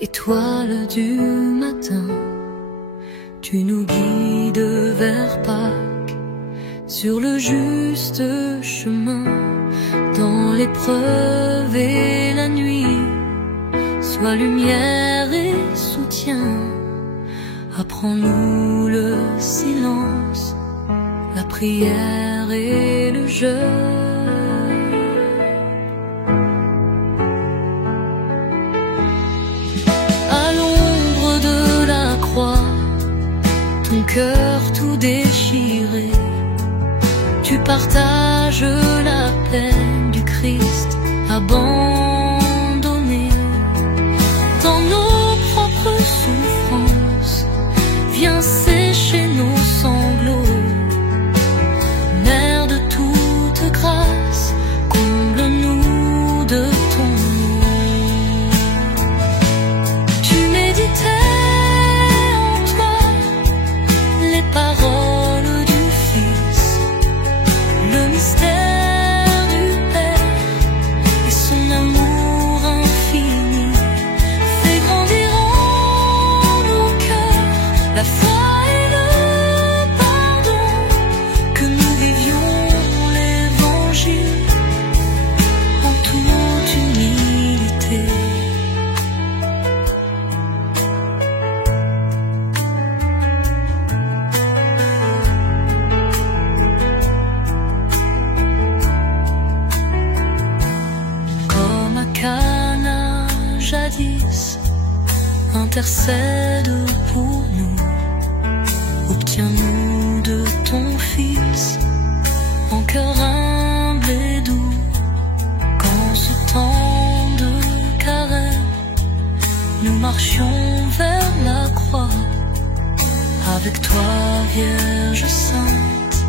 étoile du matin, tu nous guides vers Pâques, sur le juste chemin, dans l'épreuve et la nuit. Sois lumière et soutien, apprends-nous le silence, la prière et le jeûne. À l'ombre de la croix, ton cœur tout déchiré, tu partages la peine du Christ abandonné. Dans nos propres souffrances, viens sécher nos sanglots. Mère de toute grâce, comble-nous de ton nom. Tu méditais en toi les paroles du Fils, le mystère du Père et son amour infini. Fais grandir en nos cœurs la foi et le pardon, que nous vivions l'Évangile en toute humilité. Comme à Cana jadis, intercède pour nous. Obtiens-nous de ton Fils en cœur humble et doux, qu'en ce temps de carême nous marchions vers la croix. Avec toi, Vierge Sainte,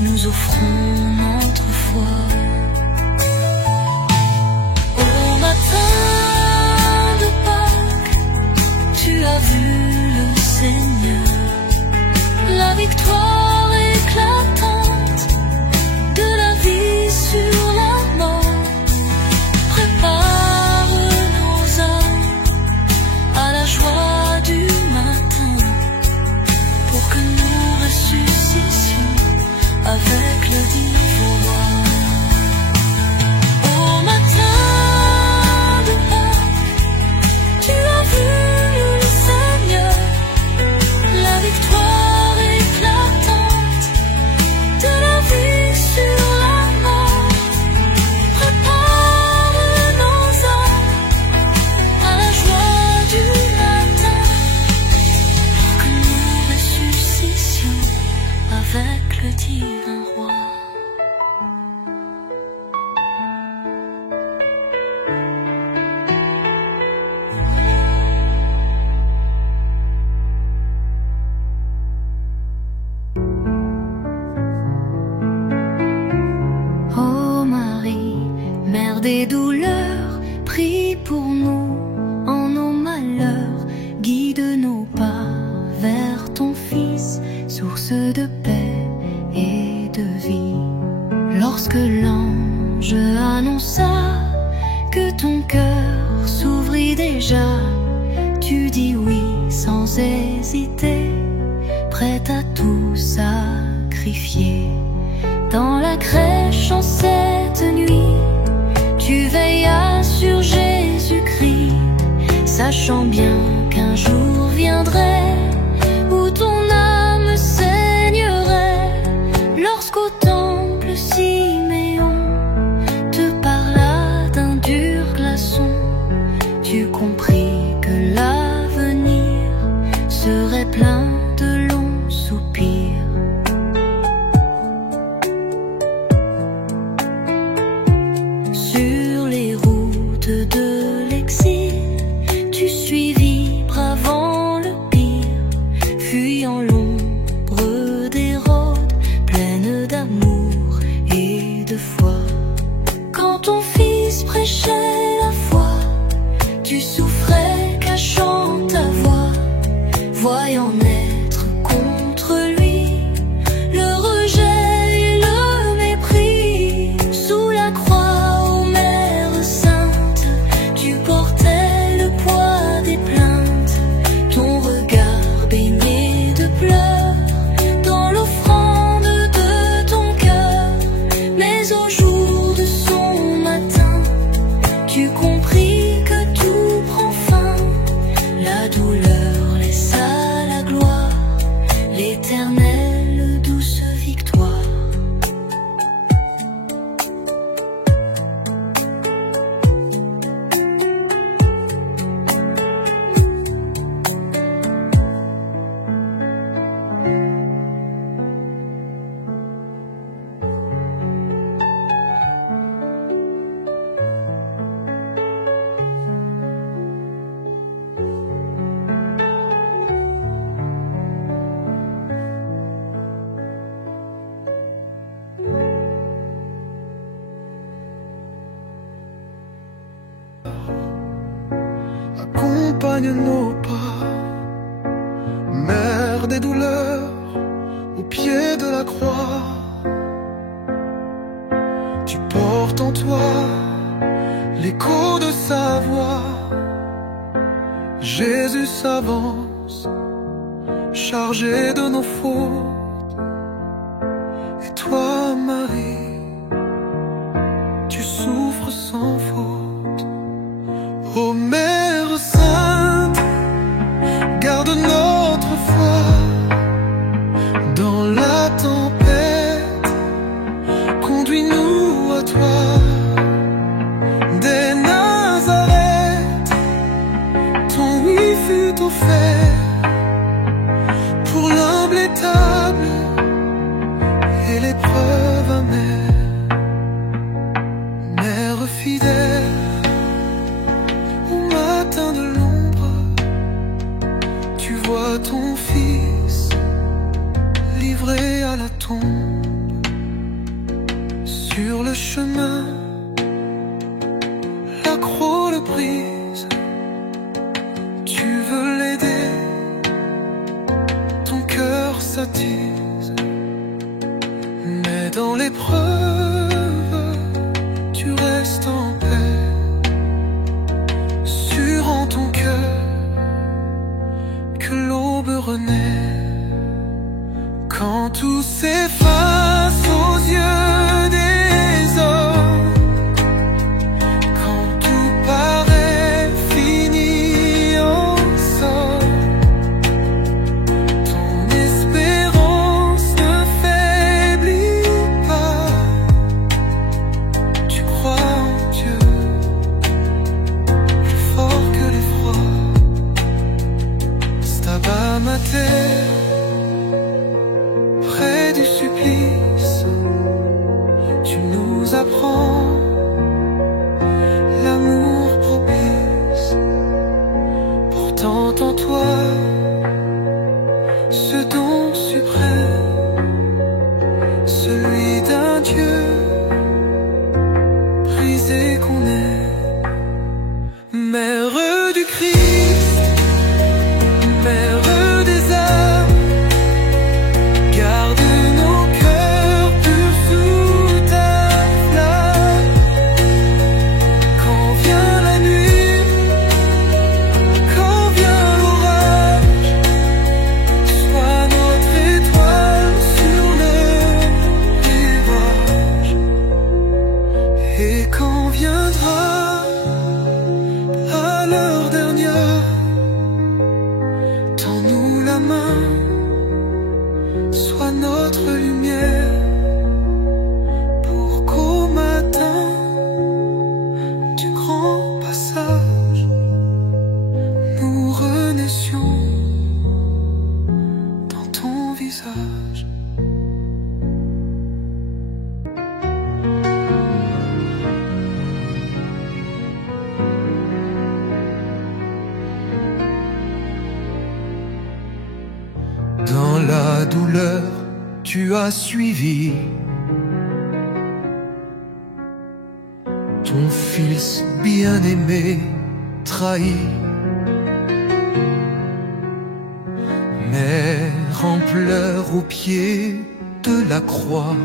nous offrons notre foi. Au matin de Pâques, tu as vu le Seigneur, la victoire éclatante de la vie sur la mort. Prépare nos âmes à la joie du matin, pour que nous ressuscitions avec le divin roi. Au matin de Pâques, tu as vu le Seigneur, la victoire éclatante de la vie sur la mort. Prépare nos âmes à la joie du matin, pour que nous ressuscitions avec le divin roi. Ô Marie, mère des douleurs, prie pour nous en nos malheurs. Guide nos pas vers ton Fils, source de paix et de vie. Lorsque l'ange annonça que ton cœur s'ouvrit déjà, tu dis oui sans hésiter, prête à tout sacrifier. Dans la crèche en cette nuit, tu veillas sur Jésus-Christ, sachant bien qu'un jour viendrait où ton âme saignerait. Lorsqu'au temple Siméon te parla d'un dur glaçon, tu compris que l'avenir serait plein de longs soupirs. Sur les routes de l'exil, tu suivis As-tu compris que tout prend fin? La douleur laisse à la gloire l'éternelle douce victoire. Accompagne nos pas, mère des douleurs, au pied de la croix. Tu portes en toi l'écho de sa voix. Jésus s'avance, chargé de nos fautes. Et toi, Marie, tu souffres sans faute. Ô Mère Sainte, garde notre foi dans la tempête. Conduis-nous à toi. Dès Nazareth, ton oui fut offert pour l'humble étable et l'épreuve amère. Mère fidèle, au matin de l'ombre, tu vois ton fils livré à la tombe. Sur le chemin, la croix le brise. Tu veux l'aider, ton cœur s'attise. Mais dans l'épreuve, tu restes en paix, sûr en ton cœur que l'aube renaît. Quand tout s'efface aux yeux des hommes, quand tout paraît fini en somme, ton espérance ne faiblit pas. Tu crois en Dieu, plus fort que l'effroi. Stabat Mater, près du supplice, tu nous apprends l'amour propice. Portant en toi ce don suprême, celui d'un Dieu brisé qu'on aime. Mère du Christ, mère des âmes, garde nos cœurs purs sous ta flamme. Quand vient la nuit, quand vient l'orage, sois notre étoile sur le rivage. Et quand viendra à l'heure dernière, tends-nous la main, sois notre lumière, pour qu'au matin du grand passage, nous renaissions dans ton visage. Dans la douleur, tu as suivi ton fils bien-aimé trahi. Mère en pleurs au pied de la croix,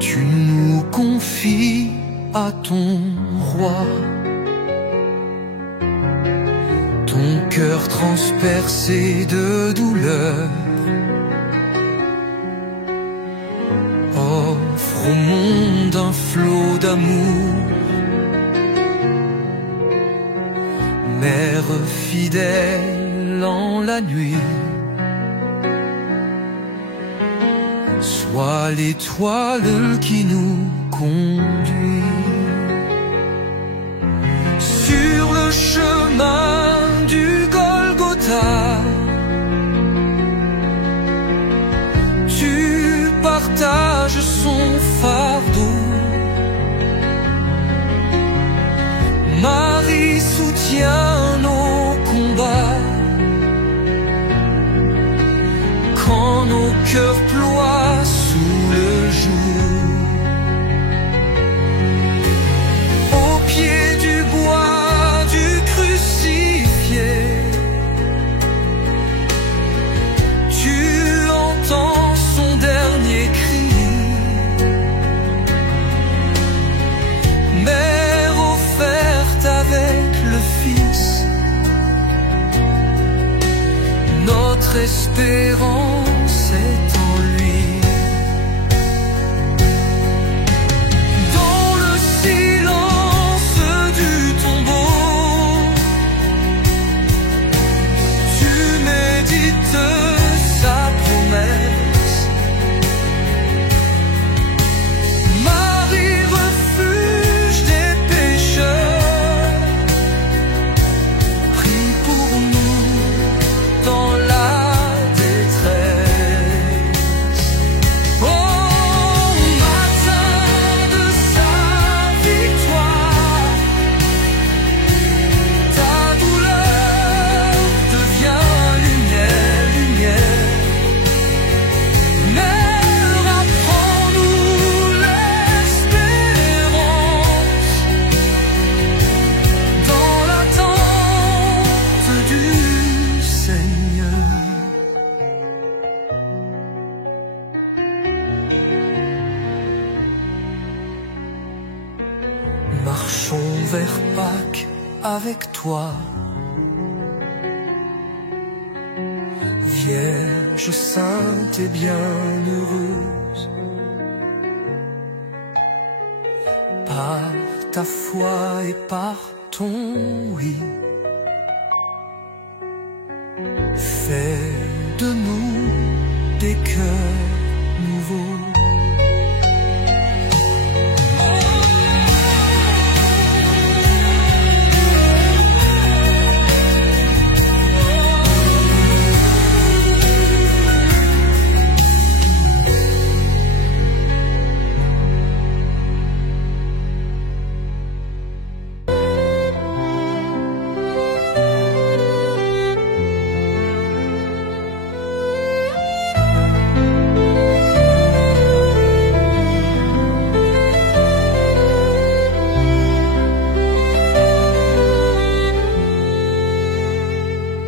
tu nous confies à ton roi. Ton cœur transpercé de douleur offre au monde un flot d'amour. Mère fidèle en la nuit, sois l'étoile qui nous conduit sur le chemin du Golgotha. Tu partages son fardeau. Marie soutient nos combats quand nos cœurs ploient sous le joug. Au pied du bois du crucifié, tu entends son dernier cri. Mère offerte avec le Fils, notre espérance est en lui. Dans le silence du tombeau, tu médites sa promesse. Marie, refuge des pécheurs, prie pour nous dans la détresse. Oh, matin de sa victoire, ta douleur devient lumière, lumière. Mère, apprends-nous l'espérance dans l'attente du Seigneur. Marchons vers Pâques avec toi, Vierge sainte et bienheureuse. Par ta foi et par ton oui, fais de nous des cœurs nouveaux.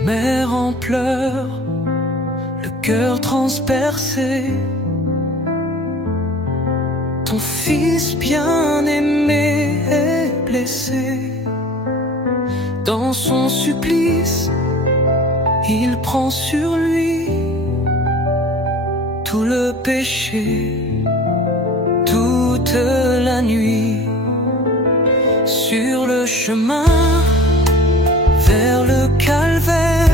Mère en pleurs, le cœur transpercé, ton fils bien-aimé est blessé. Dans son supplice, il prend sur lui tout le péché, toute la nuit. Sur le chemin vers le calvaire,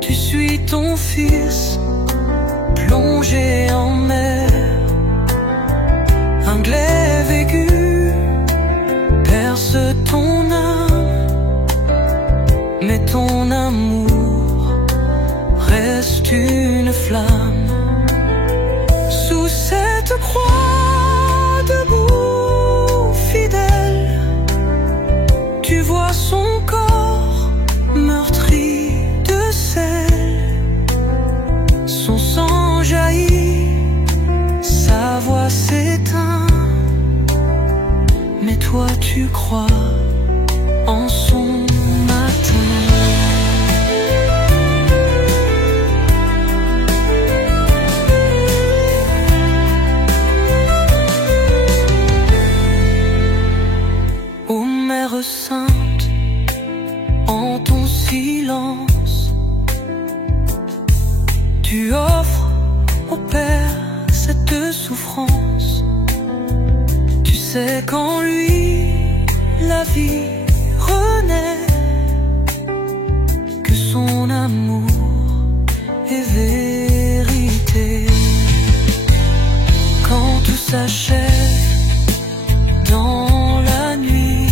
tu suis ton fils plongé en mer. Un glaive aigu perce ton âme, mais ton amour reste une flamme. Sous cette croix debout fidèle, tu vois son corps meurtri de sel. Son sang jaillit, sa voix s'éteint, mais toi tu crois en son matin. Ô Mère Sainte, en ton silence, tu offres au Père cette souffrance. C'est qu'en lui la vie renaît, que son amour est vérité. Quand tout s'achève dans la nuit,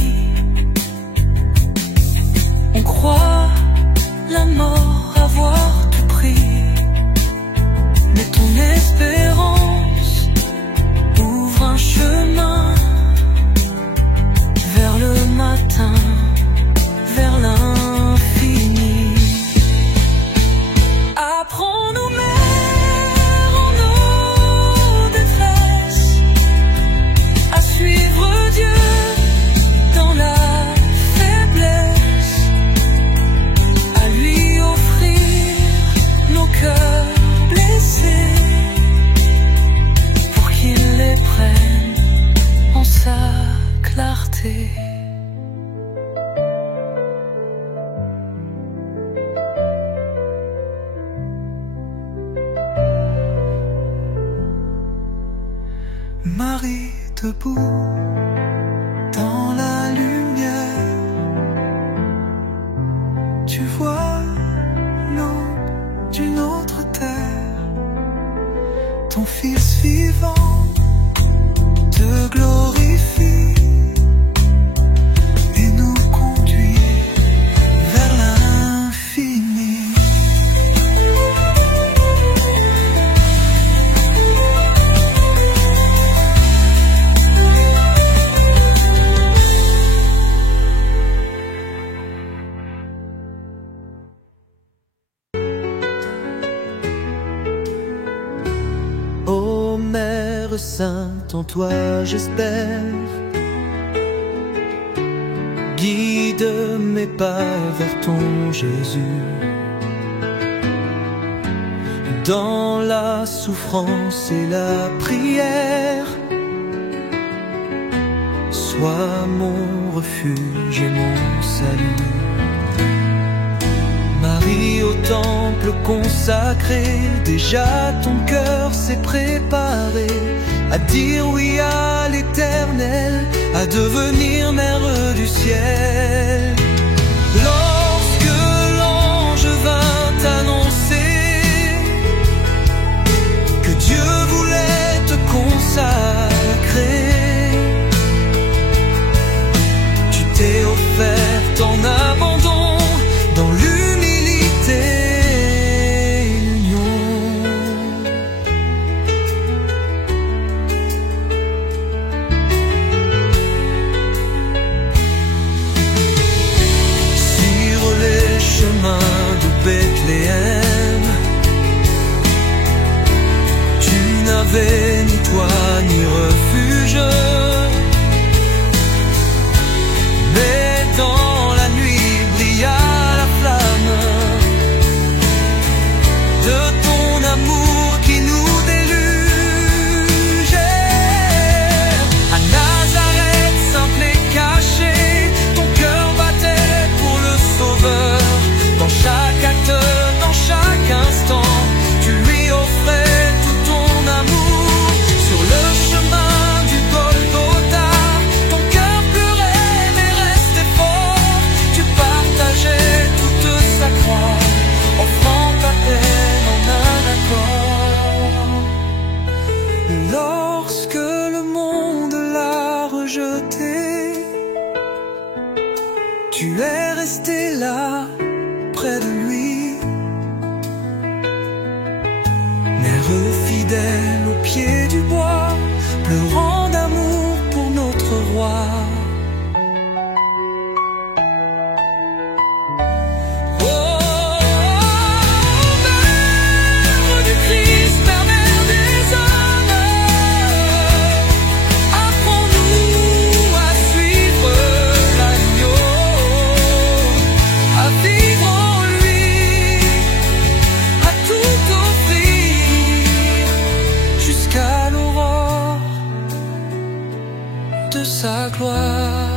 on croit la mort avoir tout pris, mais ton espérance ouvre un chemin vers le matin, vers l'infini. Apprends-nous, mère, en nos détresses, à suivre Dieu dans la faiblesse, à lui offrir nos cœurs blessés, pour qu'il les prenne en sa clarté. Marie debout dans la lumière, tu vois l'aube d'une autre terre. Ton Fils vivant te glorifie et nous conduit vers l'infini. Ô Mère Sainte, en toi j'espère, guide mes pas vers ton Jésus. Dans la souffrance et la prière, sois mon refuge et mon salut. Marie au temple consacré, déjà ton cœur s'est préparé à dire oui à l'Éternel, à devenir mère du ciel. Lorsque l'ange vint t'annoncer que Dieu voulait te consacrer, tu t'es offerte en abandon dans l'humilité et l'union. Sur les chemins de Bethléem, tu n'avais ni toit ni refuge, mais dans la nuit brilla la flamme de ton amour qui nous délugeait. À Nazareth, simple et caché, ton cœur battait pour le Sauveur. Dans chaque acte, dans chaque instant, tu lui offrais tout ton amour. Sur le chemin du Golgotha, ton cœur pleurait mais restait fort. Tu partageais toute sa croix, offrant ta peine en un accord. Lorsque le monde l'a rejeté, tu es resté là, près de lui, mère fidèle au pied du bois, pleurant d'amour pour notre roi. Oh, mère du Christ, mère des hommes, apprends-nous à suivre l'agneau, à vivre en lui, à tout offrir jusqu'à l'aurore de sa gloire.